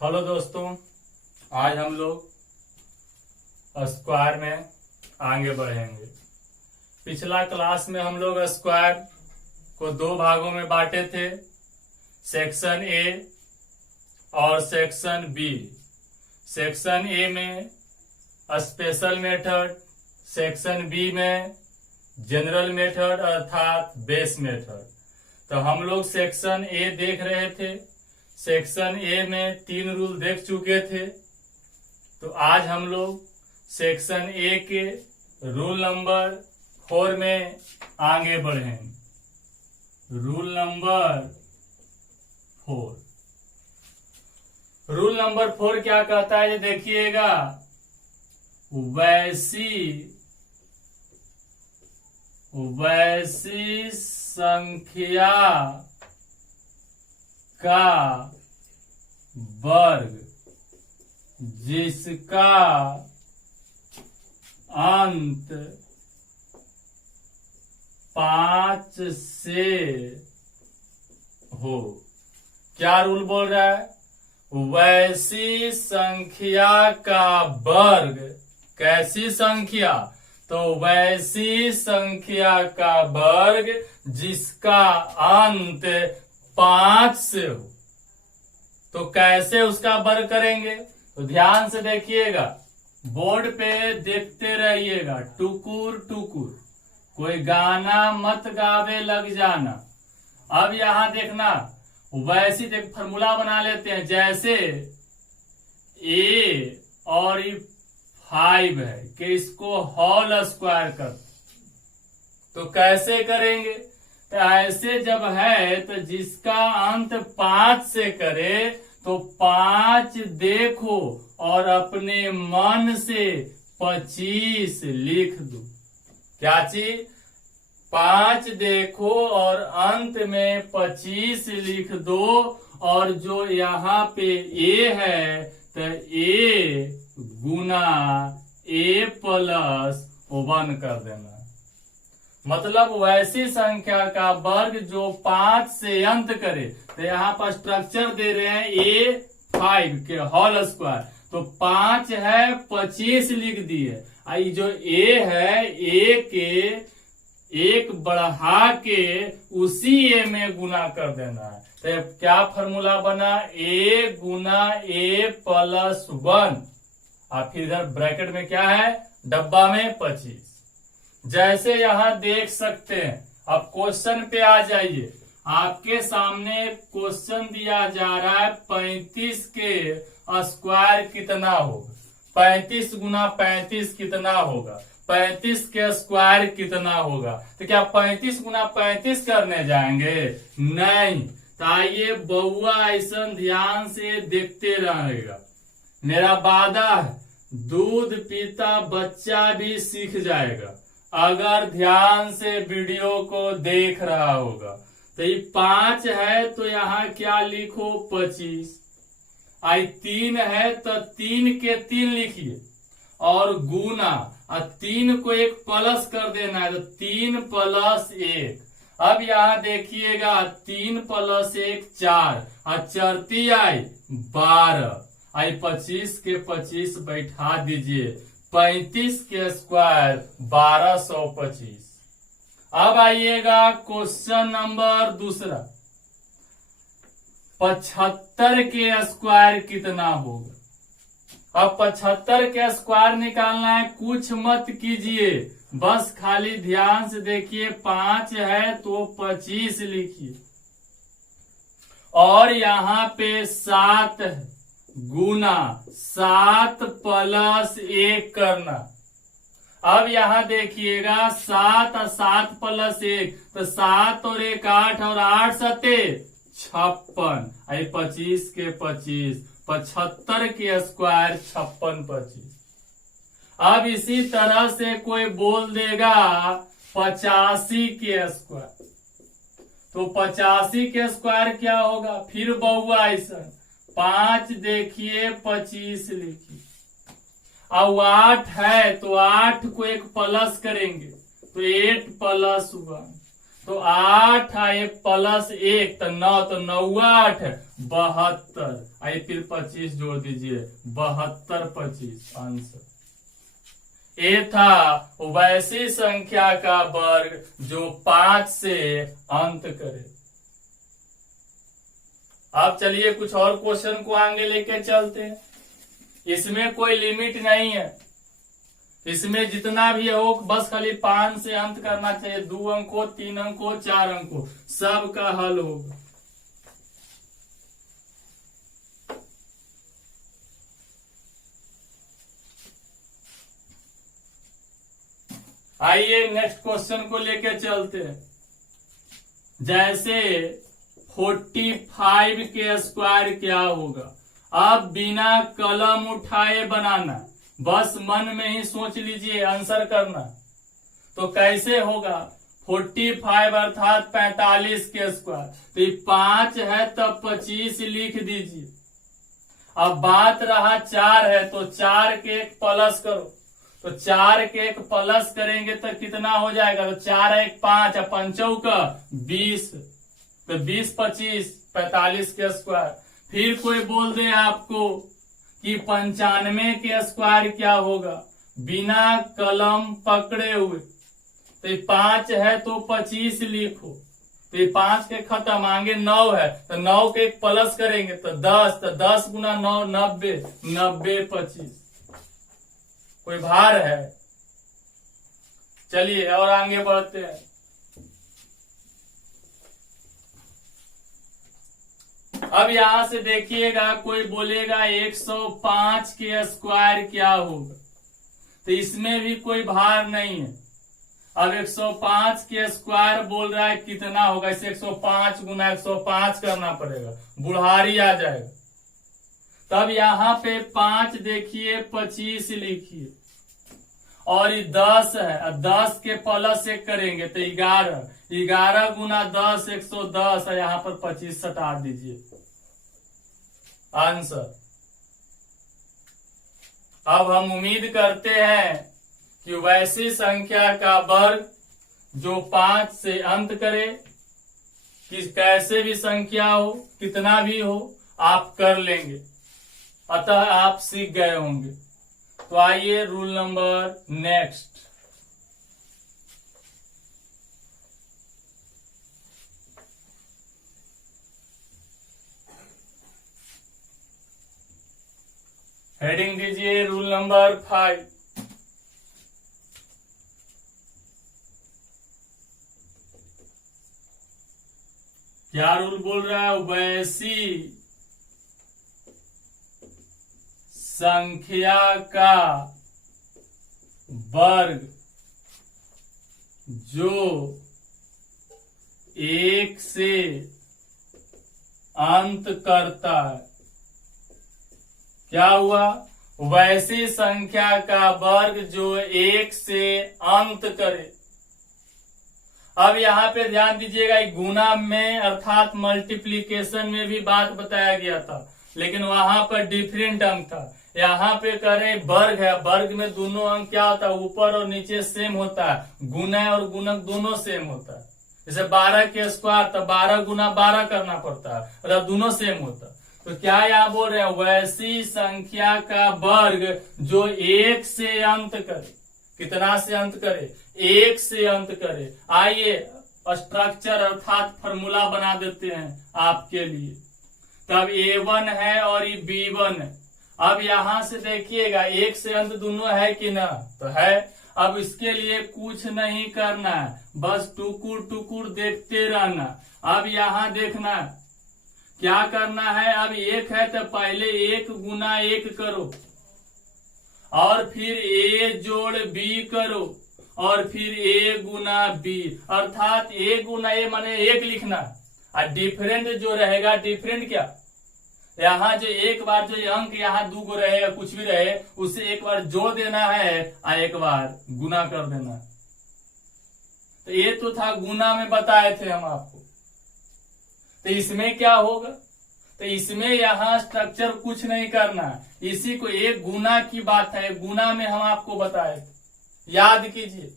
Hello दोस्तों, आज हम लोग स्क्वायर में आगे बढ़ेंगे। पिछला क्लास में हम लोग स्क्वायर को दो भागों में बांटे थे, सेक्शन ए और सेक्शन बी। सेक्शन ए में स्पेशल मेथड, सेक्शन बी में जनरल मेथड अर्थात बेस मेथड। तो हम लोग सेक्शन ए देख रहे थे। सेक्शन ए में 3 रूल देख चुके थे। तो आज हम लोग सेक्शन ए के रूल नंबर 4 में आगे बढ़ेंगे। Rule number 4। रूल नंबर 4 क्या कहता है, ये देखिएगा। वैसी संख्या का वर्ग जिसका अंत 5 से हो। क्या रूल बोल रहा है? वैसी संख्या का वर्ग। कैसी संख्या? तो वैसी संख्या का वर्ग जिसका अंत 5 से हो। तो कैसे उसका वर्ग करेंगे? तो ध्यान से देखिएगा, बोर्ड पे देखते रहिएगा। टुकुर टुकुर, कोई गाना मत गावे लग जाना। अब यहां देखना, वैसी देख फॉर्मूला बना लेते हैं। जैसे ए और 5 है कि इसको होल स्क्वायर कर, तो कैसे करेंगे? तो ऐसे जब है तो जिसका अंत 5 से करे तो 5 देखो और अपने मन से 25 लिख दो। क्या चीज? 5 देखो और अंत में 25 लिख दो। और जो यहाँ पे ए है तो ए गुना ए प्लस 1 कर देना। मतलब वैसी संख्या का वर्ग जो 5 से अंत करे। तो यहाँ पर स्ट्रक्चर दे रहे हैं A5 के होल स्क्वायर। तो 5 है, 25 लिख दिए। आई जो A है, A के 1 बढ़ा के उसी A में गुना कर देना है। तो क्या फॉर्मूला बना? A Guna A plus 1। और फिर इधर ब्रैकेट में क्या है? डब्बा में 25। जैसे यहां देख सकते हैं। अब क्वेश्चन पे आ जाइए। आपके सामने क्वेश्चन दिया जा रहा है 35 के स्क्वायर कितना होगा। 35 गुना 35 कितना होगा? 35 के स्क्वायर कितना होगा? तो क्या 35 गुना 35 करने जाएंगे? नहीं। तो आइए बउआ ऐसा ध्यान से देखते रहेगा। मेरा वादा है, दूध पीता बच्चा भी सीख जाएगा अगर ध्यान से वीडियो को देख रहा होगा। तो ये 5 है तो यहाँ क्या लिखो? 25। आई 3 है तो 3 के 3 लिखिए और गुना, और 3 को एक प्लस कर देना है। तो 3 प्लस 1। अब यहाँ देखिएगा, 3 प्लस 1 4 और चरती आई 12। आई 25 के 25 बैठा दीजिए। 35 के स्क्वायर 1225। अब आइएगा क्वेश्चन नंबर 2। 75 के स्क्वायर कितना होगा? अब 75 के स्क्वायर निकालना है। कुछ मत कीजिए, बस खाली ध्यान से देखिए। 5 है तो 25 लिखिए और यहाँ पे 7 है, गुना 7 प्लस 1 करना। अब यहां देखिएगा, 7 और 7 प्लस 1 तो 7 और 1 8 और 8 सते 56। आई 25 के 25। 75 के स्क्वायर 56 25। अब इसी तरह से कोई बोल देगा 85 के स्क्वायर। तो 85 के स्क्वायर क्या होगा? फिर बउआ ऐसा 5 देखिए 25 लिखिए। अब 8 है तो 8 को एक प्लस करेंगे तो 8 प्लस 1। तो 8 आए प्लस 1 तो 9, तो 9 8 72। आइए फिर 25 जोड़ दीजिए, 72 25 आंसर। ये था वैसी संख्या का वर्ग जो 5 से अंत करे। अब चलिए कुछ और क्वेश्चन को आगे लेके चलते हैं। इसमें कोई लिमिट नहीं है, इसमें जितना भी हो बस खाली 5 से अंत करना चाहिए। 2 अंकों, 3 अंकों, 4 अंकों, सबका हल होगा। आइए नेक्स्ट क्वेश्चन को लेके चलते हैं। जैसे 45 के स्क्वायर क्या होगा। अब बिना कलम उठाए बनाना, बस मन में ही सोच लीजिए, आंसर करना। तो कैसे होगा, 45 अर्थात 45 के स्क्वायर, तो ये 5 है तब 25 लिख दीजिए। अब बात रहा 4 है तो 4 के एक प्लस करो, तो 4 के एक प्लस करेंगे तो कितना हो जाएगा, तो 4 1 5 और 5 का 20, तो 20 25 45 के स्क्वायर। फिर कोई बोल दे आपको कि 95 के स्क्वायर क्या होगा, बिना कलम पकड़े हुए, तो ये 5 है तो 25 लिखो, तो ये 5 के खत्म, आगे 9 है तो 9 के एक प्लस करेंगे तो 10, तो 10 गुना 9 90, 90 25। कोई भार है। चलिए और आगे बढ़ते हैं। अब यहां से देखिएगा, कोई बोलेगा 105 के स्क्वायर क्या होगा, तो इसमें भी कोई भार नहीं है। अब 105 के स्क्वायर बोल रहा है कितना होगा, इसे 105 गुना 105 करना पड़ेगा, बुढ़ारी आ जाएगा। तब यहां पे 5 देखिए 25 लिखिए, और ये 10 है, 10 के प्लस 1 करेंगे तो 11, 11 गुना 10 110, और यहां पर 25 सटा दीजिए, आंसर। अब हम उम्मीद करते हैं कि वैसी संख्या का वर्ग जो 5 से अंत करे, कि कैसे भी संख्या हो, कितना भी हो, आप कर लेंगे, अतः आप सीख गए होंगे। तो आइए रूल नंबर नेक्स्ट। हेडिंग दीजिए रूल नंबर 5। क्या रूल बोल रहा है, वैसी संख्या का वर्ग जो 1 से अंत करता है। क्या हुआ, वैसी संख्या का वर्ग जो 1 से अंत करे। अब यहाँ पे ध्यान दीजिएगा, गुना में अर्थात मल्टीप्लीकेशन में भी बात बताया गया था, लेकिन वहां पर डिफरेंट अंक था। यहाँ पे करें वर्ग है, वर्ग में दोनों अंक क्या होता है, ऊपर और नीचे सेम होता है, गुना और गुणक दोनों सेम होता है। जैसे 12 के स्क्वायर तो 12 गुना 12 करना पड़ता है, और दोनों सेम होता है। तो क्या यहाँ बोल रहे हैं, वैसी संख्या का वर्ग जो 1 से अंत करे। कितना से अंत करे, 1 से अंत करे। आइए स्ट्रक्चर अर्थात फॉर्मूला बना देते हैं आपके लिए। तब A1 है और ये B1 है। अब यहां से देखिएगा 1 से अंत दोनों है कि ना, तो है। अब इसके लिए कुछ नहीं करना है, बस टुकुर टुकुर देखते रहना। अब यहां देखना क्या करना है, अब 1 है तो पहले 1 गुना 1 करो, और फिर A जोड़ B करो, और फिर A गुना B, अर्थात A गुना A माने 1 लिखना। और डिफरेंट जो रहेगा, डिफरेंट क्या, यहाँ जो एक बार जो अंक यहाँ 2 गो रहेगा, कुछ भी रहे, उसे एक बार जोड़ देना है और एक बार गुना कर देना। तो ये तो था गुना में बताए थे हम आपको। तो इसमें क्या होगा, तो इसमें यहाँ स्ट्रक्चर कुछ नहीं करना है, इसी को एक गुना की बात है, गुना में हम आपको बताए थे, याद कीजिए।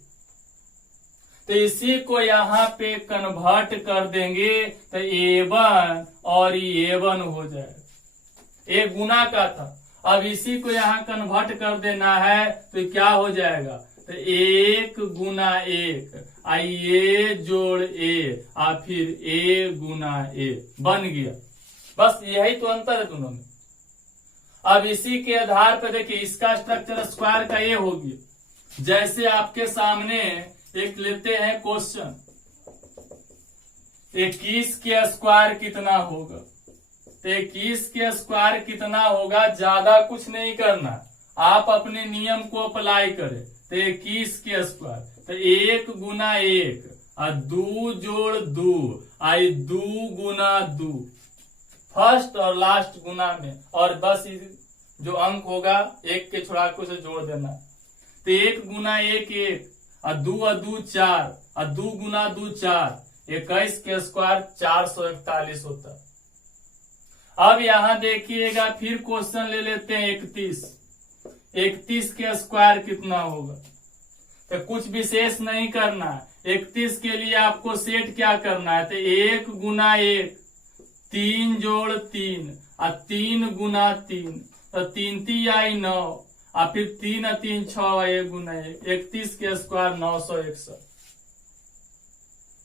तो इसी को यहाँ पे कन्वर्ट कर देंगे तो A1 और A1 हो जाएगा। एक गुना का था, अब इसी को यहाँ कन्वर्ट कर देना है तो क्या हो जाएगा, तो 1 गुना 1 A जोड़ A और फिर A गुना A बन गया। बस यही तो अंतर है दोनों में। अब इसी के आधार पर देखिए इसका स्ट्रक्चर स्क्वायर का ये हो गया। जैसे आपके सामने एक लेते हैं क्वेश्चन, 21 के स्क्वायर कितना होगा, तो 21 के स्क्वायर कितना होगा, ज्यादा कुछ नहीं करना, आप अपने नियम को अप्लाई करें। तो 21 के स्क्वायर तो 1 गुना 1 और 2 जोड़ 2 आई 2 गुना 2 फर्स्ट और लास्ट गुना में, और बस जो अंक होगा 1 के छुड़ा के उसे जोड़ देना। तो 1 गुना 1 1 और 2 और 2 4 और 2 गुना 2 4, 21 के स्क्वायर 441 होता है। अब यहां देखिएगा फिर क्वेश्चन ले लेते हैं 31 के स्क्वायर कितना होगा, तो कुछ विशेष नहीं करना है। 31 के लिए आपको सेट क्या करना है, तो 1 गुना 1 3 जोड़ 3 और 3 गुना 3, तो 3 3 आई 9 और फिर 3 और 3 6 1 गुना 1, 31 के स्क्वायर 961।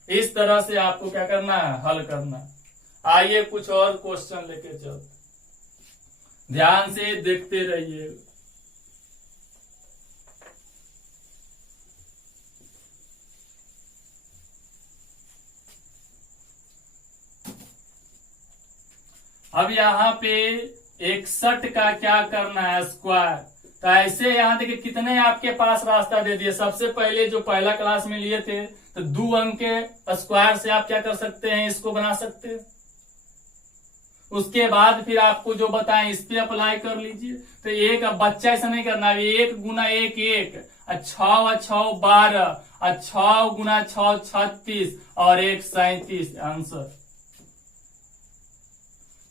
इस तरह से आपको क्या करना है, हल करना है। आइए कुछ और क्वेश्चन लेके चलते, ध्यान से देखते रहिए। अब यहाँ पे 61 का क्या करना है, स्क्वायर। तो ऐसे यहाँ देखिए कितने आपके पास रास्ता दे दिए। सबसे पहले जो पहला क्लास में लिए थे तो 2 अंक के स्क्वायर से आप क्या कर सकते हैं, इसको बना सकते हैं। उसके बाद फिर आपको जो बताएं इस पे अप्लाई कर लीजिए। तो एक, अब बच्चा ऐसा नहीं करना, 1 गुना 1 1 और 6 12 और 6 गुना 6 36 और 1 37 आंसर।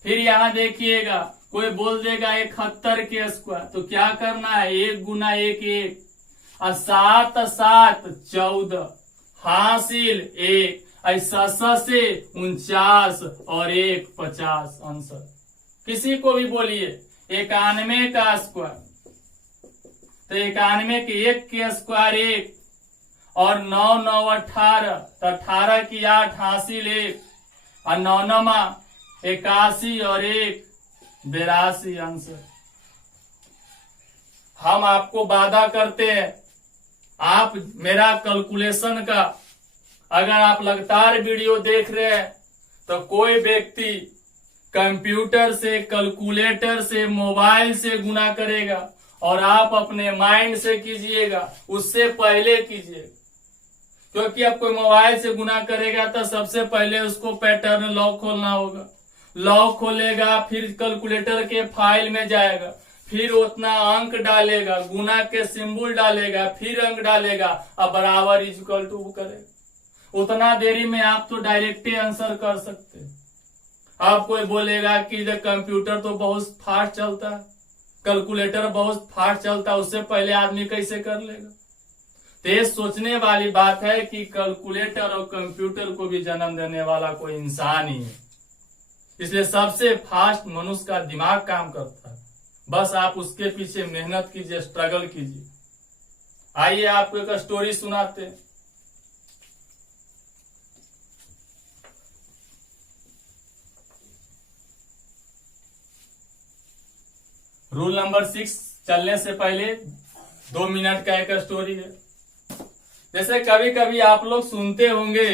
फिर यहां देखिएगा कोई बोल देगा 71 के स्क्वायर, तो क्या करना है, 1 गुना 1 1 और 7 7 14 हासिल 1 ऐसा से 49 और 1 50 आंसर। किसी को भी बोलिए 91 का स्क्वायर, तो 91 के 1 के स्क्वायर 1 और 9 9 18, तो 18 की 8 हासिल 1 और 9 9 81 और 1 82 आंसर। हम आपको वादा करते हैं, आप मेरा कैलकुलेशन का अगर आप लगातार वीडियो देख रहे हैं तो कोई व्यक्ति कंप्यूटर से, कैलकुलेटर से, मोबाइल से गुना करेगा और आप अपने माइंड से कीजिएगा, उससे पहले कीजिएगा। क्योंकि अब कोई मोबाइल से गुना करेगा तो सबसे पहले उसको पैटर्न लॉक खोलना होगा। लॉक खोलेगा, फिर कैलकुलेटर के फाइल में जाएगा, फिर उतना अंक डालेगा, गुना के सिंबल डालेगा, फिर अंक डालेगा और बराबर इक्वल टू करेगा। उतना देरी में आप तो डायरेक्ट आंसर कर सकते हैं। आप कोई बोलेगा कि कंप्यूटर तो बहुत फास्ट चलता है, कैलकुलेटर बहुत फास्ट चलता है, उससे पहले आदमी कैसे कर लेगा। तो ये सोचने वाली बात है कि कैलकुलेटर और कंप्यूटर को भी जन्म देने वाला कोई इंसान ही है, इसलिए सबसे फास्ट मनुष्य का दिमाग काम करता है। बस आप उसके पीछे मेहनत कीजिए, स्ट्रगल कीजिए। आइए आपको एक स्टोरी सुनाते हैं। रूल नंबर 6 चलने से पहले 2 मिनट का एक स्टोरी है। जैसे कभी कभी आप लोग सुनते होंगे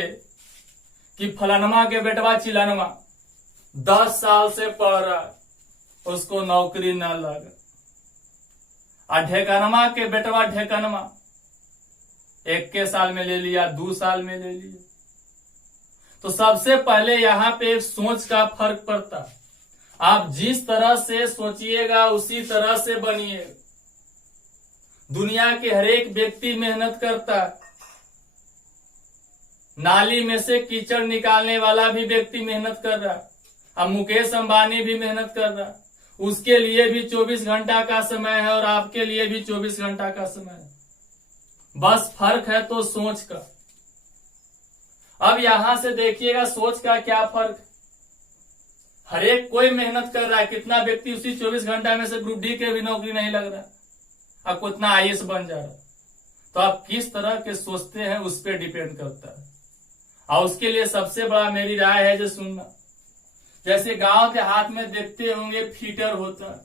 कि फलानमा के बेटवा चिलनमा 10 साल से पढ़ रहा है, उसको नौकरी न लगा, और ढेकनमा के बेटवा ढेकनमा 1 साल में ले लिया, 2 साल में ले लिया। तो सबसे पहले यहाँ पे एक सोच का फर्क पड़ता है। आप जिस तरह से सोचिएगा उसी तरह से बनिएगा। दुनिया के हर एक व्यक्ति मेहनत करता है। नाली में से कीचड़ निकालने वाला भी व्यक्ति मेहनत कर रहा है। अब मुकेश अंबानी भी मेहनत कर रहा है, उसके लिए भी 24 घंटा का समय है और आपके लिए भी 24 घंटा का समय है। बस फर्क है तो सोच का। अब यहां से देखिएगा सोच का क्या फर्क। हर एक कोई मेहनत कर रहा है, कितना व्यक्ति उसी 24 घंटा में से ग्रुप डी के भी नौकरी नहीं लग रहा, अब कितना आईएएस बन जा रहा। तो आप किस तरह के सोचते हैं उस पर डिपेंड करता है। और उसके लिए सबसे बड़ा मेरी राय है जो सुनना, जैसे गांव के हाथ में देखते होंगे फीटर होता है,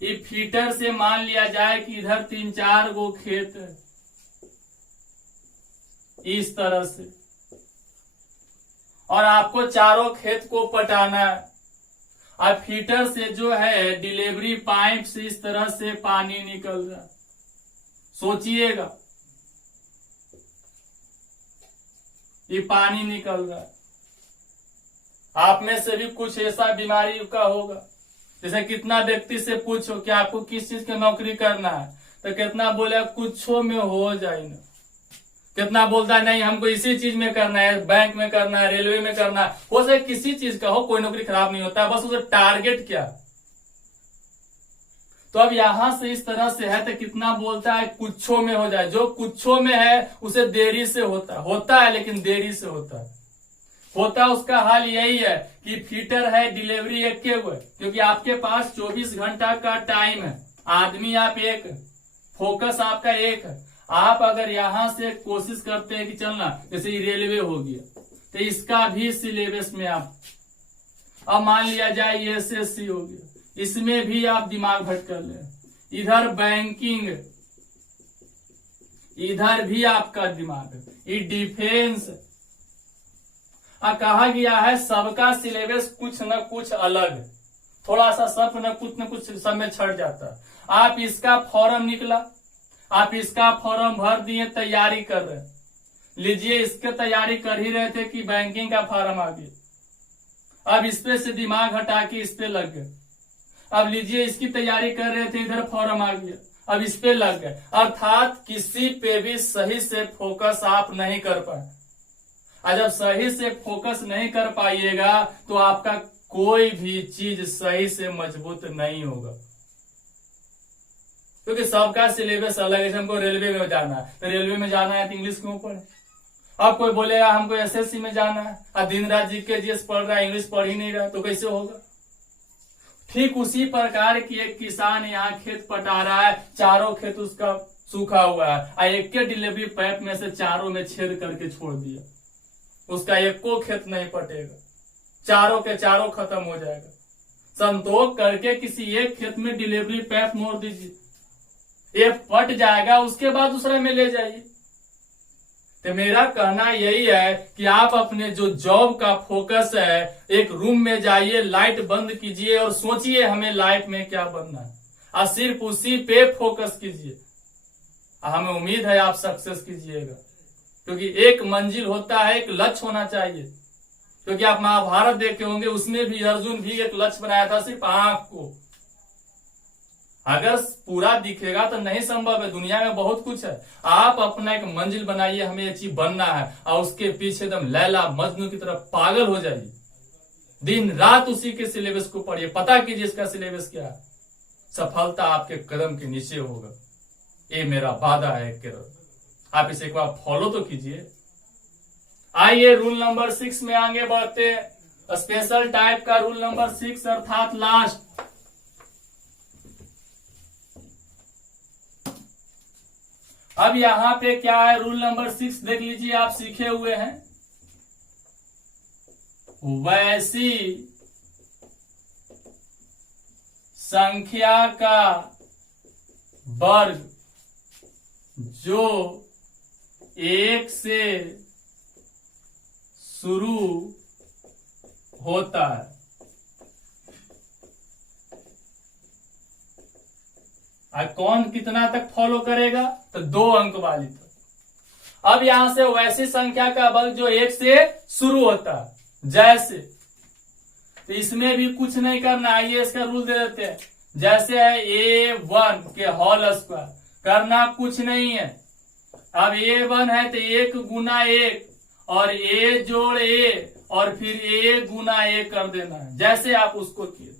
ये फीटर से मान लिया जाए कि इधर 3-4 गो खेत है, इस तरह से, और आपको चारों खेत को पटाना है। अब फीटर से जो है डिलीवरी पाइप से इस तरह से पानी निकल रहा है, सोचिएगा ये पानी निकल रहा है। आप में से भी कुछ ऐसा बीमारी का होगा, जैसे कितना व्यक्ति से पूछो कि आपको किस चीज की नौकरी करना है, तो कितना बोले कुछो में हो जाए ना, कितना बोलता है नहीं हमको इसी चीज में करना है, बैंक में करना है, रेलवे में करना है, हो सके किसी चीज का हो, कोई नौकरी खराब नहीं होता है, बस उसे टारगेट क्या। तो अब यहां से इस तरह से है तो कितना बोलता है कुछो में हो जाए, जो कुछो में है उसे देरी से होता है लेकिन देरी से होता उसका हाल यही है कि फीटर है, डिलीवरी एक के हुए, क्योंकि आपके पास 24 घंटा का टाइम है, आदमी आप एक, फोकस आपका एक है। आप अगर यहां से कोशिश करते हैं कि चलना, जैसे रेलवे हो गया तो इसका भी सिलेबस में आप, अब मान लिया जाए ये एसएससी हो गया, इसमें भी आप दिमाग भटक ले, इधर बैंकिंग, इधर भी आपका दिमाग है, ये डिफेंस। कहा गया है सबका सिलेबस कुछ न कुछ अलग है, थोड़ा सा सब न कुछ सब में छट जाता है। आप इसका फॉर्म निकला, आप इसका फॉर्म भर दिए, तैयारी कर रहे, लीजिए इसके तैयारी कर ही रहे थे कि बैंकिंग का फॉर्म आ गया, अब इस पे से दिमाग हटा के इस पे लग गए। अब लीजिए इसकी तैयारी कर रहे थे, इधर फॉर्म आ गया, अब इस पे लग गए। अर्थात किसी पे भी सही से फोकस आप नहीं कर पाए, और जब सही से फोकस नहीं कर पाइएगा तो आपका कोई भी चीज सही से मजबूत नहीं होगा, क्योंकि सबका सिलेबस अलग है। हमको रेलवे में जाना है तो रेलवे में जाना है तो इंग्लिश क्यों पढ़े। अब कोई बोलेगा हमको एसएससी में जाना है और दिन रात जीके जीएस पढ़ रहा है, इंग्लिश पढ़ ही नहीं रहा, तो कैसे होगा। ठीक उसी प्रकार की एक किसान यहाँ खेत पटा रहा है, चारों खेत उसका सूखा हुआ है, और एक के डिलीवरी पाइप में से चारों में छेद करके छोड़ दिया, उसका एको खेत नहीं पटेगा, चारों के चारों खत्म हो जाएगा। संतोष करके किसी एक खेत में डिलीवरी पाइप मोड़ दीजिए, एक पट जाएगा, उसके बाद दूसरे में ले जाइए। तो मेरा कहना यही है कि आप अपने जो जॉब का फोकस है, एक रूम में जाइए, लाइट बंद कीजिए और सोचिए हमें लाइफ में क्या बनना है, और सिर्फ उसी पे फोकस कीजिए। हमें उम्मीद है आप सक्सेस कीजिएगा, क्योंकि एक मंजिल होता है, एक लक्ष्य होना चाहिए। क्योंकि आप महाभारत देखे होंगे, उसमें भी अर्जुन भी एक लक्ष्य बनाया था, सिर्फ आंख को। अगर पूरा दिखेगा तो नहीं संभव है, दुनिया में बहुत कुछ है। आप अपना एक मंजिल बनाइए, हमें ये चीज बनना है, और उसके पीछे एकदम लैला मजनू की तरफ पागल हो जाइए, दिन रात उसी के सिलेबस को पढ़िए, पता कीजिए इसका सिलेबस क्या है। सफलता आपके कदम के नीचे होगा, ये मेरा वादा है। आप इसे एक बार फॉलो तो कीजिए। आइए रूल नंबर 6 में आगे बढ़ते हैं। स्पेशल टाइप का रूल नंबर 6 अर्थात लास्ट। अब यहां पे क्या है, रूल नंबर 6 देख लीजिए, आप सीखे हुए हैं। वैसी संख्या का वर्ग जो 1 से शुरू होता है, कौन कितना तक फॉलो करेगा, तो 2 अंक वाली तक। अब यहां से वैसी संख्या का वर्ग जो 1 से शुरू होता है, जैसे, तो इसमें भी कुछ नहीं करना, आइए इसका रूल दे देते हैं। जैसे है A1 के होल स्क्वायर, करना कुछ नहीं है। अब A1 है तो 1 गुना 1 और A जोड़ A और फिर A गुना A कर देना है, जैसे आप उसको किए।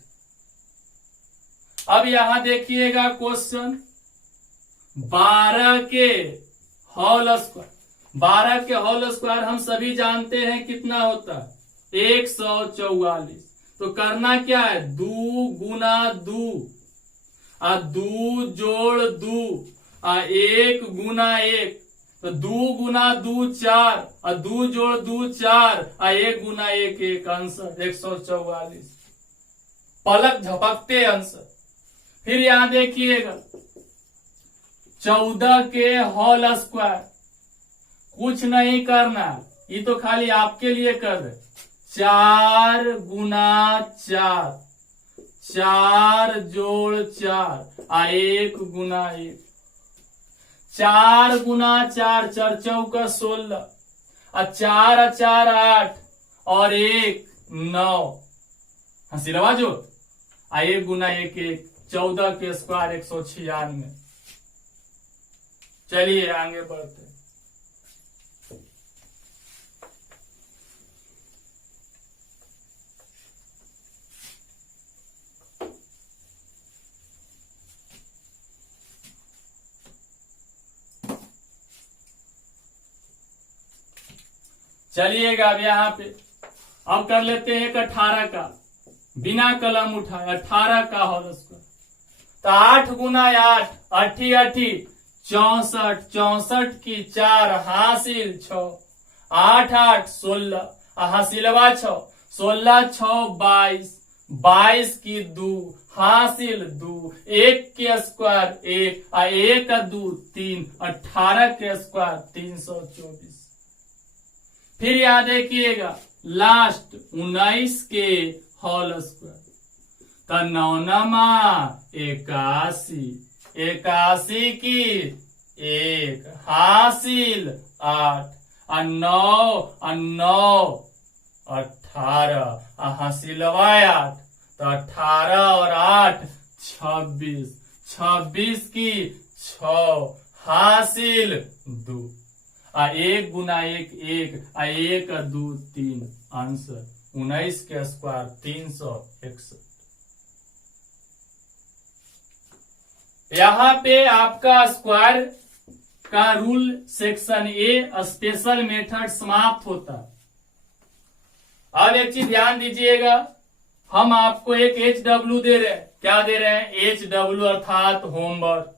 अब यहां देखिएगा क्वेश्चन, 12 के होल स्क्वायर, 12 के होल स्क्वायर हम सभी जानते हैं कितना होता है 144। तो करना क्या है 2 गुना 2 और 2 जोड़ 2 और 1 गुना 1। तो 2 गुना 2 4 और 2 जोड़ 2 4 और 1 गुना 1 1 आंसर 144। पलक झपकते आंसर। फिर यहां देखिएगा 14 के होल स्क्वायर, कुछ नहीं करना, ये तो खाली आपके लिए कर रहे। 4 गुना 4, 4 जोड़ 4 और 1 गुना 1। 4 गुना 4, 4 चौका 16 और 4 और 4 8 और 1 9। हंसीलवा जो 1 गुना 1 1, 14 के स्क्वायर 196। चलिए आगे बढ़ते। चलिएगा अब यहाँ पे अब कर लेते हैं एक 18 का, बिना कलम उठाए 18 का होल स्क्वायर। तो 8 गुना 8, 8 8 64, 64 की 4 हासिल 6, 8 8 16 हासिलवा 6, 16 6 22, 22 की 2 हासिल 2, 1 के स्क्वायर 1 और 1 2 3, 18 के स्क्वायर 324। फिर याद देखिएगा लास्ट 19 के होल स्क्वायर। तो 9 81, 81 की 1 हासिल 8 और 9 18 हासिलवा 8। तो 18 और 8 26, 26 की 6 हासिल 2 और 1 गुना 1 1 और 1 2 3 आंसर 19 के स्क्वायर 361। यहाँ पे आपका स्क्वायर का rule section A special method समाप्त होता है। अब एक चीज ध्यान दीजिएगा, हम आपको एक HW दे रहे हैं। क्या दे रहे हैं HW अर्थात होमवर्क।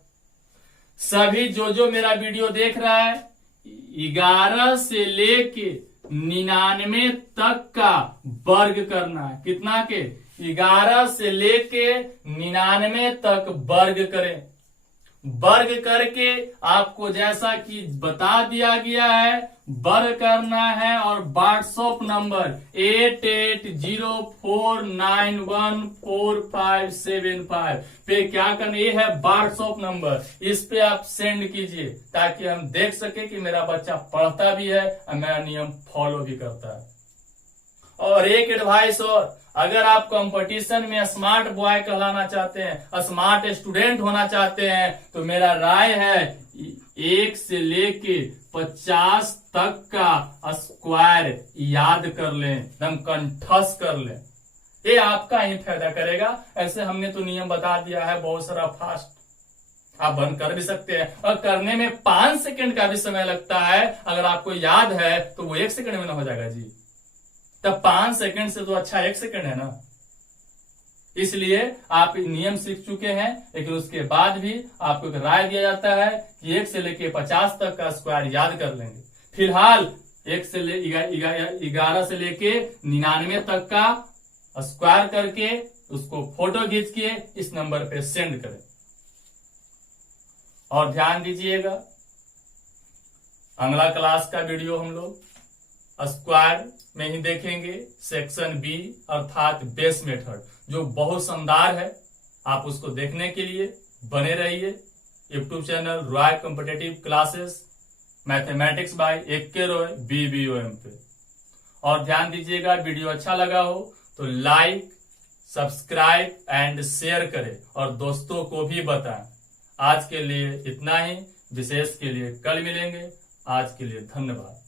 सभी जो मेरा वीडियो देख रहा है 11 से लेके 99 तक का वर्ग करना है। कितना के 11 से लेके 99 तक वर्ग करें। वर्ग करके आपको जैसा कि बता दिया गया है वर्ग करना है और व्हाट्सएप नंबर 8804914575 पे क्या करना, ये है व्हाट्सएप नंबर, इस पे आप सेंड कीजिए ताकि हम देख सके कि मेरा बच्चा पढ़ता भी है और मेरा नियम फॉलो भी करता है। और एक एडवाइस और, अगर आप कंपटीशन में स्मार्ट बॉय कहलाना चाहते हैं, स्मार्ट स्टूडेंट होना चाहते हैं, तो मेरा राय है 1 से लेके 50 तक का स्क्वायर याद कर लें, एकदम कंठस्थ कर लें। ये आपका ही फायदा करेगा। ऐसे हमने तो नियम बता दिया है बहुत सारा फास्ट, आप बंद कर भी सकते हैं और करने में 5 सेकंड का भी समय लगता है। अगर आपको याद है तो वो 1 सेकंड में ना हो जाएगा जी। तब 5 सेकंड से तो अच्छा 1 सेकंड है ना। इसलिए आप नियम सीख चुके हैं, लेकिन उसके बाद भी आपको एक राय दिया जाता है कि 1 से लेके 50 तक का स्क्वायर याद कर लेंगे। फिलहाल 11 से लेके 99 तक का स्क्वायर करके उसको फोटो खींच के इस नंबर पे सेंड करें। और ध्यान दीजिएगा अगला क्लास का वीडियो हम लोग स्क्वायर में ही देखेंगे, सेक्शन बी अर्थात बेस मेथड, जो बहुत शानदार है। आप उसको देखने के लिए बने रहिए YouTube channel Roy competitive classes mathematics bye AK Roy BBOM पे। और ध्यान दीजिएगा वीडियो अच्छा लगा हो तो लाइक, सब्सक्राइब एंड शेयर करें और दोस्तों को भी बताएं। आज के लिए इतना ही, विशेष के लिए कल मिलेंगे। आज के लिए धन्यवाद।